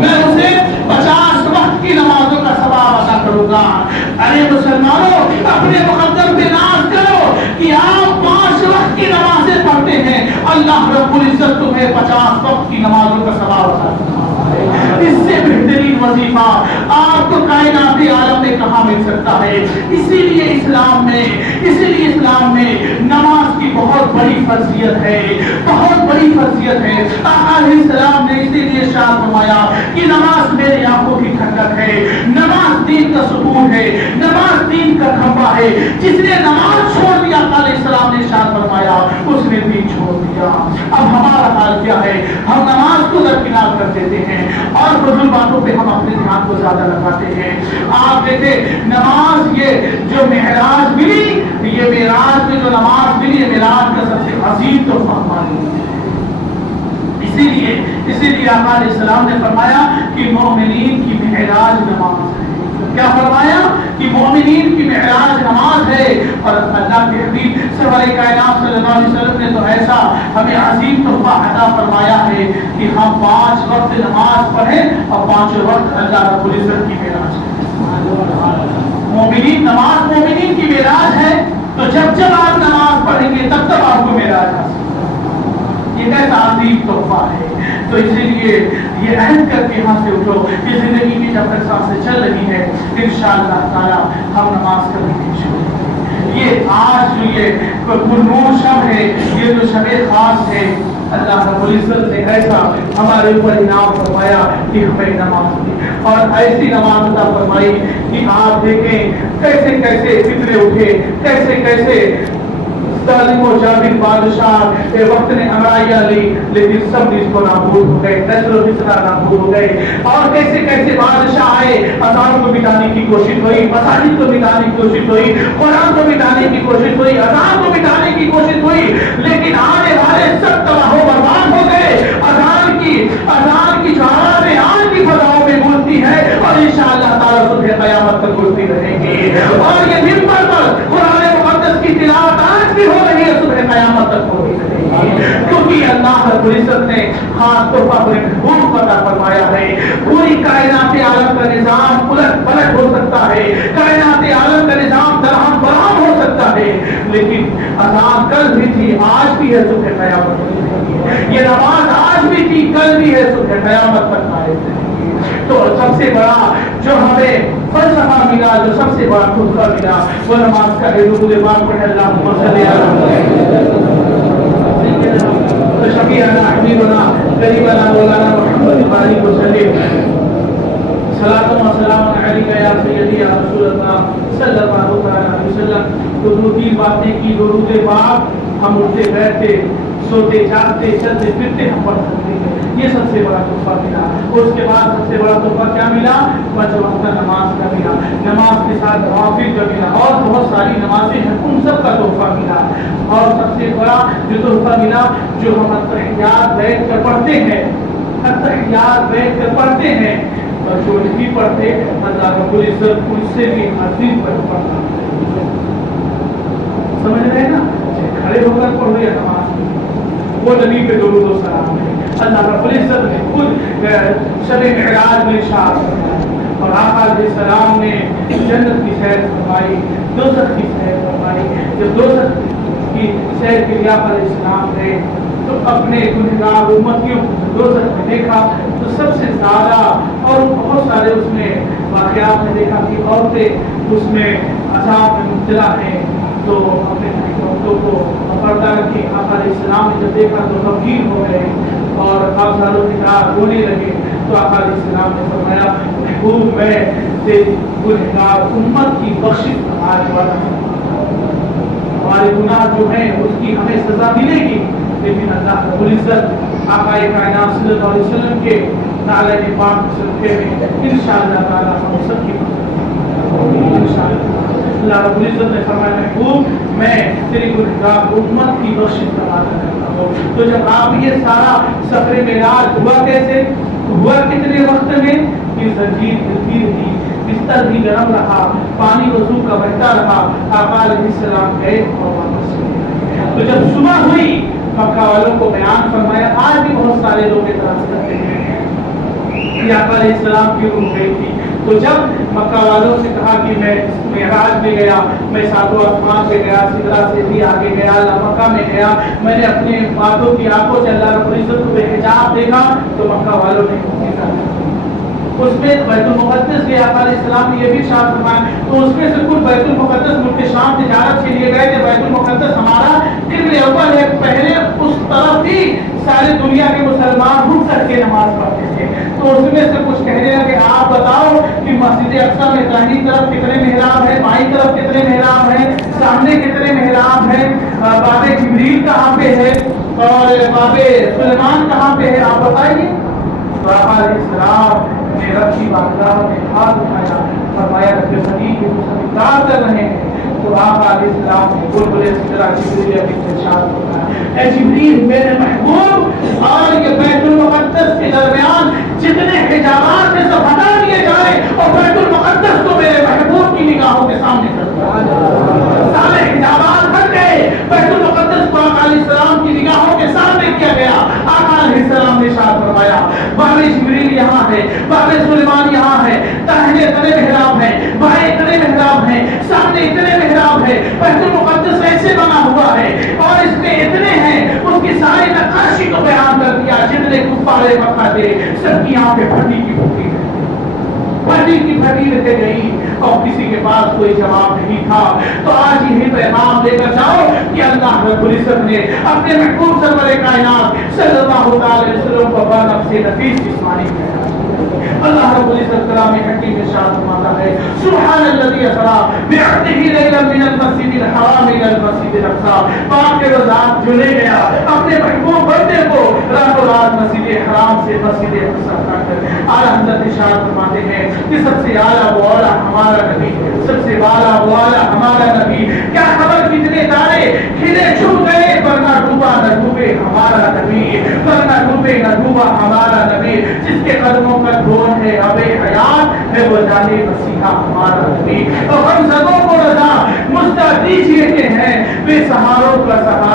میں اسے 50 وقت کی نمازوں کا ثواب ادا کروں گا۔ ارے مسلمانوں اپنے مقدر پہ ناز کرو کہ آپ 5 وقت کی نمازیں پڑھتے ہیں، اللہ رب العزت تمہیں 50 وقت کی نمازوں کا ثواب ادا کرے گا۔ اس سے بہترین وظیفہ آپ کو کائنات عالم میں کہاں مل سکتا ہے؟ اسی لیے اسلام میں نماز کی بہت بڑی فضیلت ہے، بہت بڑی فضیلت ہے۔ آقا علیہ السلام نے اسی لیے ارشاد فرمایا کہ نماز میری آنکھوں کی ٹھنڈک ہے، نماز دین کا ستون ہے، نماز دین کا کھمبا ہے۔ جس نے نماز چھوڑ دیا آقا علیہ السلام نے ارشاد فرمایا اس نے دین چھوڑ دیا۔ اب ہمارا حال کیا ہے؟ ہم نماز کو درکنار کر دیتے ہیں اور فضول باتوں پہ ہم اپنے دھیان کو زیادہ لگاتے ہیں۔ آپ دیکھیں نماز یہ جو معراج ملی، یہ معراج میں جو نماز ملی، معراج کا سب سے عظیم تحفہ ہمارے لیے۔ اسی لیے آقا علیہ السلام نے فرمایا کہ مومنین کی معراج نماز ہے۔ کیا فرمایا کہ مومنین کی معراج نماز ہے، اور اللہ کے حبیب سرور کائنات صلی اللہ علیہ وسلم نے تو ایسا ہمیں عظیم تحفہ عطا فرمایا ہے کہ ہم 5 وقت نماز پڑھیں اور 5 وقت اللہ رب العزت کی معراج ہے۔ مومنین نماز مومنین کی معراج ہے، تو جب آپ نماز پڑھیں گے تب آپ کو معراج حاصل، یہ کیسا عظیم تحفہ ہے۔ تو اسی لیے یہ عہد کر کے یہاں سے اٹھو کہ زندگی کی جب تک سانسیں چل رہی ہے انشاءاللہ تعالی ہم نماز کبھی نہیں چھوڑیں۔ یہ آج جو یہ پرنور شب ہے، یہ جو شب خاص ہے، اللہ رب العزت نے ایسا ہمارے اوپر انعام فرمایا کہ ہمیں نماز دی اور ایسی نماز عطا فرمائی کہ آپ دیکھیں کیسے کیسے فتنے اٹھے، کیسے کیسے ظالم و جابر بادشاہ وقت نے امرائیاں لی لیکن سب اس کو نابود ہو گئے، نسل و فطرہ نابود ہو گئے. اور کیسے کیسے بادشاہ آئے، اذان کو مٹانے کی کوشش ہوئی، مساجد کو مٹانے کی کوشش ہوئی، قرآن کو مٹانے کی کوشش ہوئی، اذان کو مٹانے کی کوشش ہوئی، لیکن آنے والے سب تباہ و برباد ہو گئے. اذان کی جو آوازیں آج کی فضاؤں میں گونجتی ہے اور انشاءاللہ تعالیٰ صبح قیامت تک گونجتی رہے گی. اور یہ منبر پر قرآن مقدس کی تلاوت آج بھی ہو رہی ہے، صبح قیامت تک ہوتی رہے گی، کیونکہ اللہ رب العزت نے خاص طور پر اپنے محبوب عطا فرمایا ہے. پوری کائنات عالم کا نظام الٹ پلٹ ہو سکتا ہے، کائنات عالم کا نظام درہم برہم ہو سکتا ہے، لیکن اذان کل بھی تھی، آج بھی ہے، صبح قیامت تک رہے گی. یہ نماز آج بھی تھی، کل بھی ہے، صبح قیامت تک قائم رہے گی. تو سب سے بڑا جو ہمیں فلسفہ ملا، جو سب سے بڑا خطبہ ملا، وہ نماز کا ہے. درود پاک پڑھیں، اللہم صلی علی محمد شفیعنا حبیبنا قریبنا مولانا محمد بارک وسلم. صلاۃ و سلام علیک یا سیدی یا رسول اللہ صلی اللہ علیہ وسلم. تو دو تین باتیں کی، درود پاک ہم اٹھتے بیٹھتے سوتے جاگتے چلتے پھرتے ہم پڑھ سکتے ہیں، یہ سب سے بڑا تحفہ ملا. اور اس کے بعد سب سے بڑا تحفہ کیا ملا؟ پانچ وقت نماز کا ملا، نماز کے ساتھ نوافل کا ملا، اور بہت ساری نمازیں ہیں، ان سب کا تحفہ ملا. اور سب سے بڑا جو تحفہ ملا، جو ہم التحیات بیٹھ کر پڑھتے ہیں، التحیات بیٹھ کر پڑھتے ہیں، اور جو نہیں پڑھتے اللہ رب العزت ان سے بھی عظیم پر پڑھتا. سمجھ رہے ہیں نا؟ کھڑے ہو کر پڑھو یا نماز وہ نبی پہ درود و سلام ہے. اللہ رب العزت نے خود شب معراج میں ارشاد فرمایا، اور آقا علیہ السلام نے جنت کی سیر فرمائی، دوزخ کی سیر فرمائی. جب دوزخ کی سیر کے لیے آقا علیہ السلام گئے تو اپنے گنہگار امتیوں کو دوزخ میں دیکھا تو سب سے زیادہ اور بہت سارے اس میں واقعات میں دیکھا کہ عورتیں اس میں عذاب میں مبتلا ہیں. تو اپنے عورتوں کو پردہ رکھی. آقا علیہ السلام نے جب دیکھا تو غمگین ہو گئے اور افسانوں کی طرح رونے لگے. تو آقا علیہ السلام نے فرمایا، محبوب میں تیری گنہگار امت کی بخشش آنے والا ہوں، ہمارے گناہ جو ہیں اس کی ہمیں سزا ملے گی، لیکن اللہ رب العزت آقا کائنات صلی اللہ علیہ وسلم کے نعلین پاک صدقے میں انشاءاللہ تعالی ہم سب کی انشاءاللہ. اللہ رب العزت نے فرمایا، محبوب میں تیری گنہگار امت کی بخشش کا وعدہ کرتا ہوں. تو جب آپ یہ سارا سفر معراج ہوا، کیسے ہوا؟ کتنے وقت میں؟ کہ زنجیر ہلتی رہی، بستر بھی گرم رہا، پانی وضو کا بہتا رہا. آقا علیہ السلام گئے اور واپس گئے. تو جب صبح ہوئی مکہ والوں کو بیان فرمایا. آج بھی بہت سارے لوگ اعتراض کرتے ہیں کہ آقا علیہ السلام کی روح گئی تھی. تو جب مکہ والوں سے کہا کہ میں معراج میں گیا، میں ساتوں آسمان پہ گیا، سدرہ سے بھی آگے گیا، مکہ میں گیا، میں نے اپنے باتوں کی آنکھوں سے اللہ رب العزت کو بے حجاب دیکھا، تو مکہ والوں نے کہا اس میں بیت المقدس گیا. آقا علیہ السلام نے یہ بھی ارشاد فرمایا. تو اس میں سے کچھ بیت المقدس ملک شام تجارت کے لیے گئے کہ بیت المقدس ہمارا قبلہ اول ہے، پہلے اس طرف ہی ساری دنیا کے مسلمان رک کر کے نماز پڑھتے تھے. تو اس میں سے کچھ کہنے لگے، آپ بتاؤ کہ مسجد اقصی میں داہنی طرف کتنے محراب ہیں، بائیں طرف کتنے محراب ہیں، سامنے کتنے محراب ہیں، باب جبریل کہاں پہ ہے اور باب سلیمان کہاں پہ ہے، آپ بتائیے. تو آقا علیہ السلام نے رب کی بارگاہ میں ہاتھ اٹھایا، فرمایا رب صدیق کے انکار کر رہے ہیں. تو آقا علیہ السلام نے بلبلے سے ذرا جبریل کے ارشاد فرمایا، اے جبریل میرے محبوب اور یہ بیت المقدس کے درمیان جتنے حجابات ہیں سب ہٹا دیے جائیں اور بیت المقدس کو میرے محبوب کی نگاہوں کے سامنے کر دیا. سارے حجابات ہٹ گئے، بیت المقدس کو آقا علیہ السلام کی نگاہوں کے سامنے کیا گیا. آقا علیہ السلام نے ارشاد فرمایا، باب جبریل یہاں ہے، باب سلیمان یہاں ہے، داہنے اتنے محراب ہیں، بائیں اتنے محراب ہیں، سامنے اتنے محراب ہیں. بیت المقدس ایسے بنا ہوا ہے اور اس میں اتنے ہیں. اس کی ساری نقاشی کو بیان کر دیا. جتنے کفار مکہ تھے سب کی یہاں پہ پھٹی کی پھٹی پھٹی کی پھٹی رہ گئی اور کسی کے پاس کوئی جواب نہیں تھا. تو آج یہی پیغام لے کر جاؤ کہ اللہ رب العزت نے اپنے محبوب سرور کائنات صلی اللہ علیہ وسلم کو بنفس نفیس جسمانی اللہ رب العزت کلام حکیم ارشاد فرماتا ہے سبحان الذی اسرا بعبدہ لیلا من المسجد الحرام الى المسجد الاقصى، پاک کے ذات جو لے گیا اپنے محبوب بندے کو راتوں رات مسجد حرام سے مسجد اقصی تک۔ اعلیٰ حضرت ارشاد فرماتے ہیں کہ سب سے اعلیٰ و اعلیٰ ہمارا نبی، سب سے اعلیٰ و اعلیٰ ہمارا نبی، کیا خبر کتنے تارے کھلے چھپ گئے پر نہ ڈوبا نہ ڈوبے ہمارا نبی، پر نہ ڈوبے نہ ڈوبا ہمارا نبی، جس کے قدموں کا دھون ہے اب حیات ہے وہ جانے مسیحا ہمارا نبی۔ اور ہم سبوں کو رضا مستعد دیجیے کہ ہیں بے سہاروں کا سہارا